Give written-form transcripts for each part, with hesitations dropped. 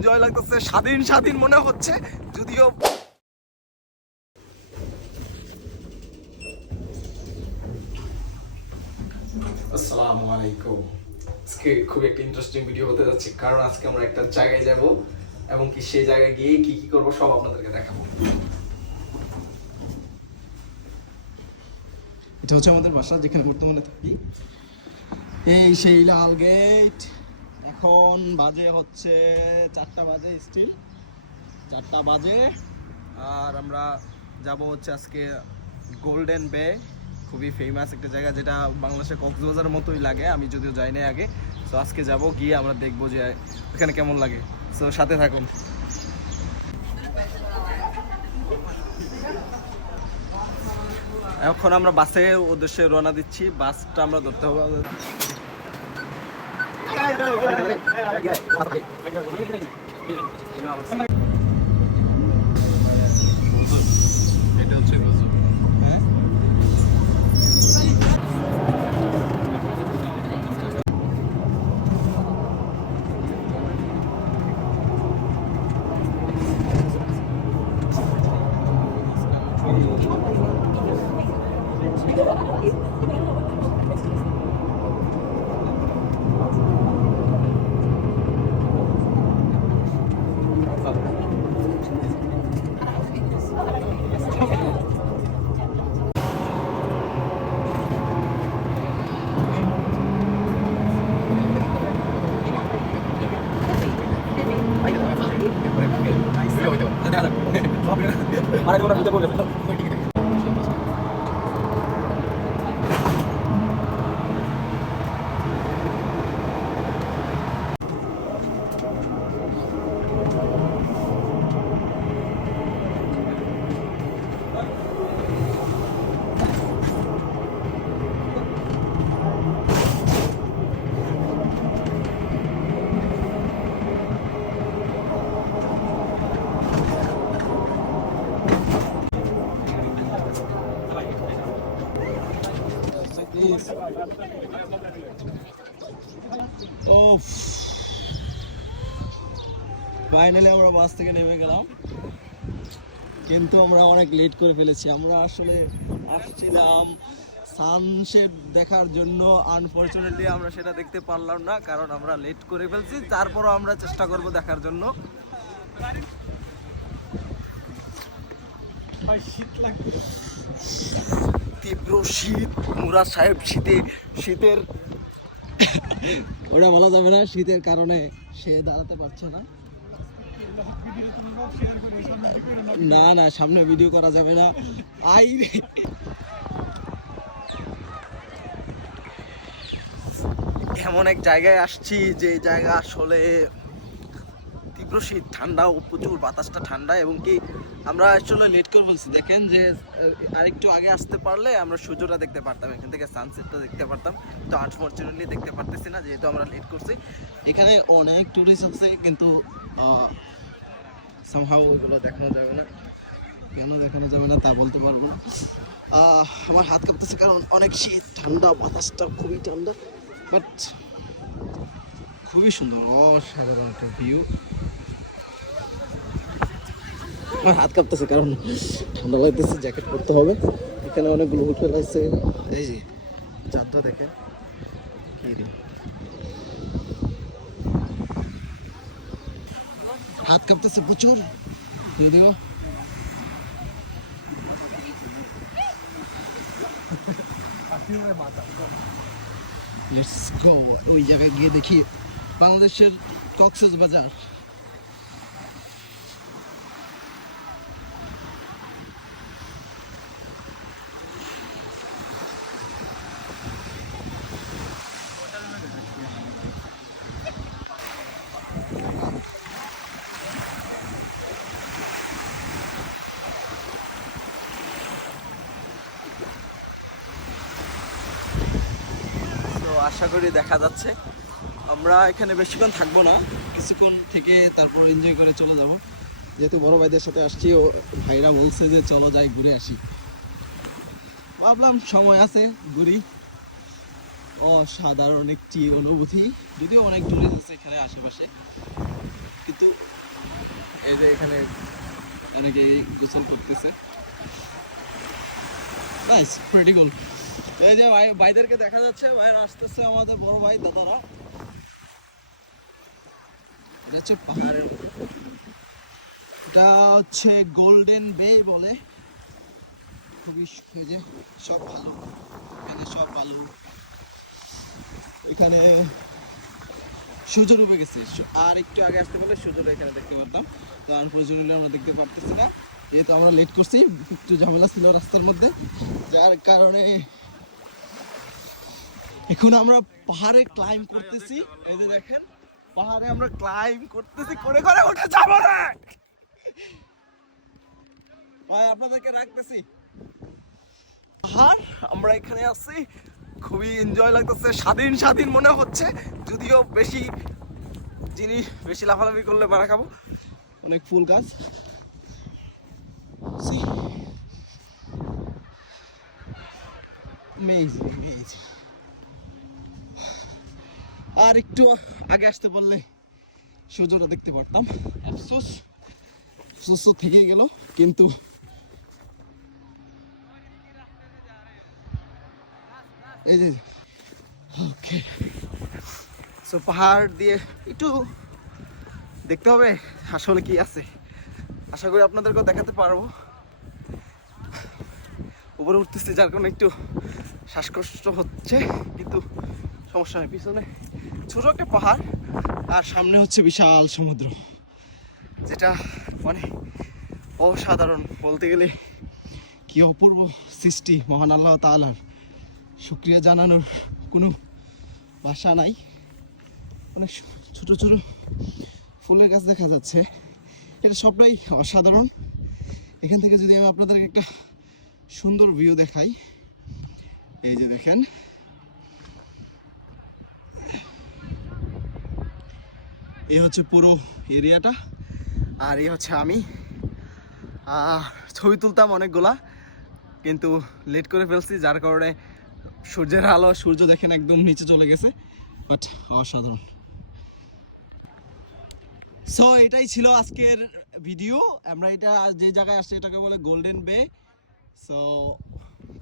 Enjoy লাগতেছে, স্বাধীন স্বাধীন মনে হচ্ছে। যদিও আসসালামু আলাইকুম। আজকে খুব একটা ইন্টারেস্টিং ভিডিও হতে যাচ্ছে, কারণ আজকে আমরা একটা জায়গায় যাব এবং কি সেই জায়গায় গিয়ে কি কি করব সব আপনাদেরকে দেখাবো। এটা হচ্ছে আমাদের বাসা, যেখানে বর্তমানে থাকি। এই সেই লাল গেট। এখন বাজে হচ্ছে 4টা বাজে, স্টিল 4টা বাজে। আর আমরা যাব হচ্ছে আজকে গোল্ডেন বে, খুবই ফেমাস একটা জায়গা, যেটা বাংলাদেশের কক্সবাজারের মতোই লাগে। আমি যদিও যাই না আগে, তো আজকে যাব, গিয়ে আমরা দেখবো যে এখানে কেমন লাগে। তো সাথে থাকুন। এখন আমরা বাসের উদ্দেশ্যে রওনা দিচ্ছি। বাসটা আমরা ধরতে হবে। এটা হচ্ছে ফাইনালি আমরা বাস থেকে নেমে গেলাম, কিন্তু আমরা অনেক লেট করে ফেলেছি। আমরা আসলে আসছিলাম সানসেট দেখার জন্য, আনফরচুনেটলি আমরা সেটা দেখতে পারলাম না, কারণ আমরা লেট করে ফেলছি। তারপরও আমরা চেষ্টা করব দেখার জন্য। তীব্র শীত, মুরাদ সাহেব শীতের ওটা বলা যাবে না, শীতের কারণে সে দাঁড়াতে পারছে না। না না, সামনে ভিডিও করা যাবে না। এমন এক জায়গায় আসছি যে জায়গা আসলে তীব্র শীত, ঠান্ডাও প্রচুর, বাতাসটা ঠান্ডা, এবং কি আমরা আসলে লেট করে ফেলছি। দেখেন যে আরেকটু আগে আসতে পারলে আমরা সূর্যটা দেখতে পারতাম, এখান থেকে সানসেটটা দেখতে পারতাম। তো আনফরচুনেটলি দেখতে পারতেছি না, যেহেতু আমরা লেট করছি। এখানে অনেক টুরিস্ট আছে, কিন্তু সামহাও ওইগুলো দেখানো যাবে না। কেন দেখানো যাবে না তা বলতে পারবো না। আমার হাত কাঁপতেছে, কারণ অনেক শীত, ঠান্ডা, বাতাসটা খুবই ঠান্ডা, বাট খুবই সুন্দর, অসাধারণ একটা ভিউ। আমার হাত কাঁপতেছে কারণ ঠান্ডা লাগতেছে, জ্যাকেট পরতে হবে। এখানে অনেকগুলো হোটেল আছে, এই যে চাঁদটা দেখে কি রে, হাত কাঁপতেছে প্রচুর। যদিও লেটস গো, ওই জায়গায় গিয়ে দেখি বাংলাদেশের কক্সবাজার। আশা করি দেখা যাচ্ছে। আমরা এখানে বেশিক্ষণ থাকবো না, কিছুক্ষণ থেকে তারপর এনজয় করে চলে যাব। যেহেতু বড় ভাইদের সাথে আসছি, ও ভাইরা বলছে যে চলো যাই ঘুরে আসি, ভাবলাম সময় আছে ঘুরি। অসাধারণ একটি অনুভূতি, যদিও অনেক টুরিস্ট আছে এখানে আশেপাশে, কিন্তু এই যে এখানে অনেকে গোসল করতেছে। নাইস, প্রিটি কুল। এই যে ভাইদেরকে দেখা যাচ্ছে, ভাইরা আসতেছে, আমাদের বড় ভাই দাদারা। এটা হচ্ছে পাহাড়ের উপর, এটা হচ্ছে গোল্ডেন বে বলে। খুবই এই যে সব ভালো, এখানে সব ভালো। এখানে সূর্য ডুবে গেছে, আর একটু আগে আসতে পারলে সূর্যটা এখানে দেখতে পারতাম। তো আনফরচুনেটলি আমরা দেখতে পারতেছি না, যেহেতু আমরা লেট করছি, একটু ঝামেলা ছিল রাস্তার মধ্যে, যার কারণে এখন আমরা পাহাড়ে ক্লাইম্ব করতেছি। এই যে দেখেন, পাহাড়ে আমরা ক্লাইম্ব করতেছি, করে করে উঠে যাবো না ভাই, আপনাদেরকে রাখতেছি। পাহাড়, আমরা এখানে আছি, খুবই এনজয় লাগতেছে, স্বাধীন স্বাধীন মনে হচ্ছে, যদিও বেশি লাফালাফি করলে মারা খাবো। অনেক ফুল গাছ, আর একটু আগে আসতে পারলে সূর্যটা দেখতে পারতাম। আফসোস তো থেকে গেল, কিন্তু এই যে ওকে, সো পাহাড় দিয়ে একটু দেখতে হবে আসলে কি আছে। আশা করি আপনাদেরকেও দেখাতে পারবো। উপরে উঠতেছি, যার কারণে একটু শ্বাসকষ্ট হচ্ছে, কিন্তু সমস্যা নেই। পিছনে ছোট একটা পাহাড়, আর সামনে হচ্ছে বিশাল সমুদ্র, যেটা মানে অসাধারণ বলতে গেলে। কি অপূর্ব সৃষ্টি মহান আল্লাহ তাআলার, শুকরিয়া জানানোর কোনো ভাষা নাই। অনেক ছোট ছোট ফুলের গাছ দেখা যাচ্ছে, এটা সবটাই অসাধারণ। এখান থেকে যদি আমি আপনাদেরকে একটা সুন্দর ভিউ দেখাই, এই যে দেখেন, এই হচ্ছে পুরো এরিয়াটা, আর এই হচ্ছে আমি। ছবি তুলতাম অনেকগুলা, কিন্তু লেট করে ফেলছি, যার কারণে সূর্যের আলো, সূর্য দেখেন একদম নিচে চলে গেছে, বাট অসাধারণ। সো এটাই ছিল আজকের ভিডিও। আমরা এটা যে জায়গায় আসছি এটাকে বলে গোল্ডেন বে। সো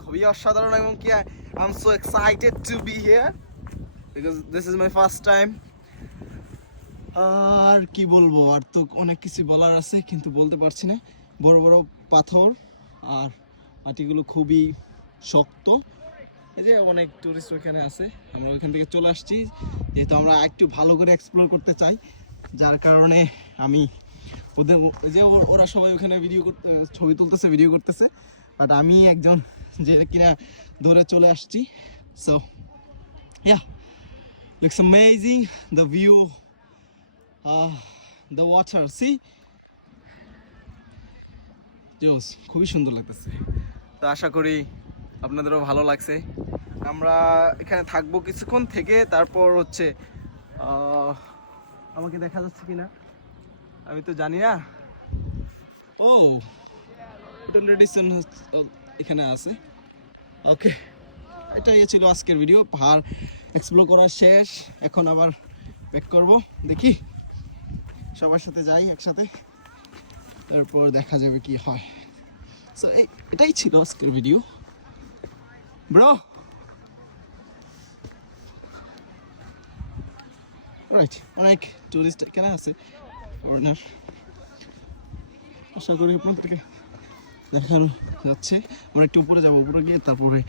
খুবই অসাধারণ, এবং কি I am so excited to be here because this is my first time. আর কি বলবো, আর তো অনেক কিছু বলার আছে, কিন্তু বলতে পারছি না। বড় বড় পাথর, আর মাটিগুলো খুবই শক্ত। এই যে অনেক টুরিস্ট ওখানে আছে, আমরা ওইখান থেকে চলে আসছি, যেহেতু আমরা একটু ভালো করে এক্সপ্লোর করতে চাই, যার কারণে আমি ওদের, যে ওরা সবাই ওখানে ছবি তুলতেছে, ভিডিও করতেছে, বাট আমি একজন যেটা কিনা ধরে চলে আসছি। So yeah, looks amazing the view, the water, sea জোস, খুবই সুন্দর লাগতেছে। তো আশা করি আপনাদেরও ভালো লাগছে। আমরা এখানে থাকবো কিছুক্ষণ থেকে, তারপর হচ্ছে আমাকে দেখা যাচ্ছে কিনা আমি তো জানি না। ও, হোটেল রেডিসন এখানে আছে। ওকে, এটাই ছিল আজকের ভিডিও। পাহাড় এক্সপ্লোর করা শেষ, এখন আবার ব্যাক করব। দেখি সবার সাথে যাই একসাথে, তারপর দেখা যাবে কি হয়। সো এটাই ছিল আজকের ভিডিও ব্রো। রাইট, অনেক টুরিস্ট এখানে আছে, ফরেনার। আশা করি আপনাদেরকে দেখানো যাচ্ছে। আমরা একটু উপরে যাবো, উপরে গিয়ে তারপরে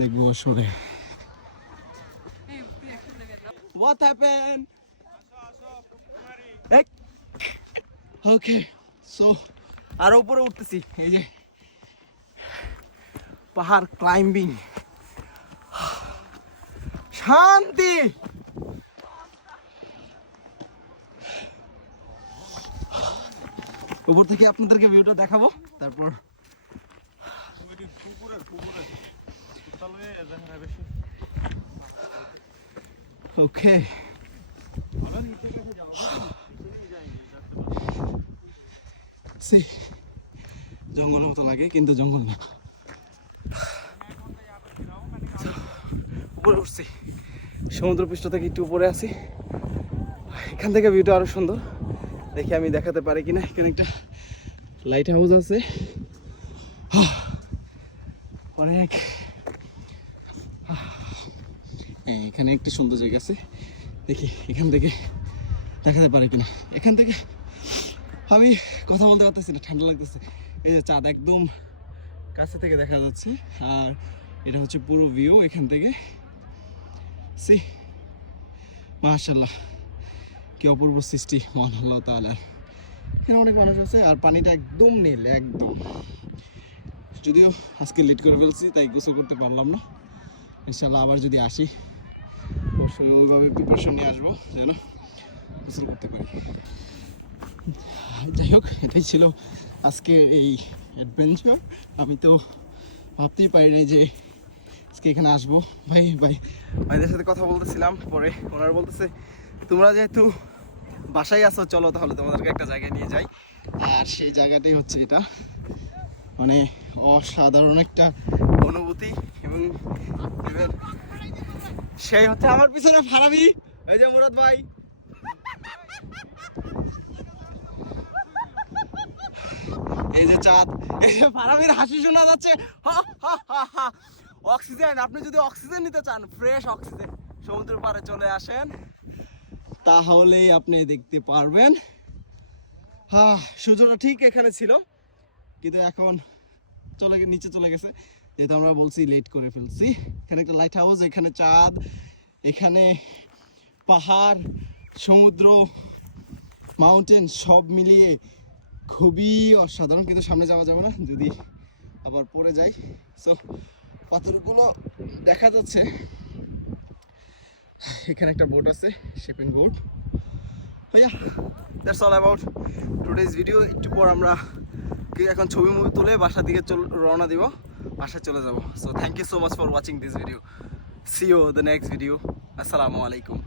দেখবো আসলে what happened. ওকে, সো আরো উপরে উঠতেছি। এই যে পাহাড় ক্লাইম্বিং, শান্তি। উপর থেকে আপনাদেরকে ভিউটা দেখাবো, তারপর ওকে। জঙ্গলের মতো লাগে, কিন্তু জঙ্গল না। উপরে উঠছি, সমুদ্র পৃষ্ঠ থেকে একটু উপরে আছি, এখান থেকে ভিউটা আরো সুন্দর। দেখি আমি দেখাতে পারি কিনা। এখানে একটা লাইট হাউস আছে, অনেক হ্যাঁ, এখানে একটি সুন্দর জায়গা আছে, দেখি এখান থেকে দেখাতে পারি কিনা। এখান থেকে আমি কথা বলতে পারতেছি না, ঠান্ডা লাগতেছে। এই যে চাঁদ একদম কাছে থেকে দেখা যাচ্ছে, আর এটা হচ্ছে পুরো ভিউ এখান থেকে। সি মাশাআল্লাহ, কি অপূর্ব সৃষ্টি মহান আল্লাহ তাআলার। এখানে অনেক মানুষ আছে, আর পানিটা একদম নীল একদম। যদিও আজকে লেট করে ফেলছি তাই গোসল করতে পারলাম না, ইনশাআল্লাহ আবার যদি আসি অবশ্যই ওইভাবে প্রিপারেশন নিয়ে আসবো যেন গোসল করতে পারি। যাই হোক, এটাই ছিল আজকে এই অ্যাডভেঞ্চার। আমি তো ভাবতেই পারি নাই যে আজকে এখানে আসবো। ভাইদের সাথে কথা বলতেছিলাম, পরে ওনারা বলতেছে তোমরা যেহেতু বাসায় আসো চলো তাহলে তোমাদেরকে একটা জায়গায় নিয়ে যাই। আর সেই জায়গাটাই হচ্ছে এটা, মানে অসাধারণ একটা অনুভূতি। এবং সেই হচ্ছে আমার পিছনে ফারাবি, এই যে মুরাদ ভাই। এই যে চাঁদ, এই যে ফারাবির হাসি শোনা যাচ্ছে, অক্সিজেন। আপনি যদি অক্সিজেন নিতে চান, ফ্রেশ অক্সিজেন, সমুদ্রের পাড়ে চলে আসেন, তাহলেই আপনি দেখতে পারবেন। সূর্যটা ঠিক এখানে ছিল, কিন্তু এখন নিচে চলে গেছে, যেহেতু আমরা বলছি লেট করে ফেলছি। এখানে একটা লাইট হাউস, এখানে চাঁদ, এখানে পাহাড়, সমুদ্র, মাউন্টেন সব মিলিয়ে খুবই অসাধারণ। কিন্তু সামনে যাওয়া যাবে না, যদি আবার পড়ে যাই। সো পাথরগুলো দেখা যাচ্ছে। এখানে একটা বোট আছে, শিপিং বোট। ভাইয়া, that's all about today's video. একটু পর আমরা এখন ছবি তুলে বাসার দিকে রওনা দিব, বাসায় চলে যাব। So thank you so much for watching this video. See you the next video. আসসালামু আলাইকুম।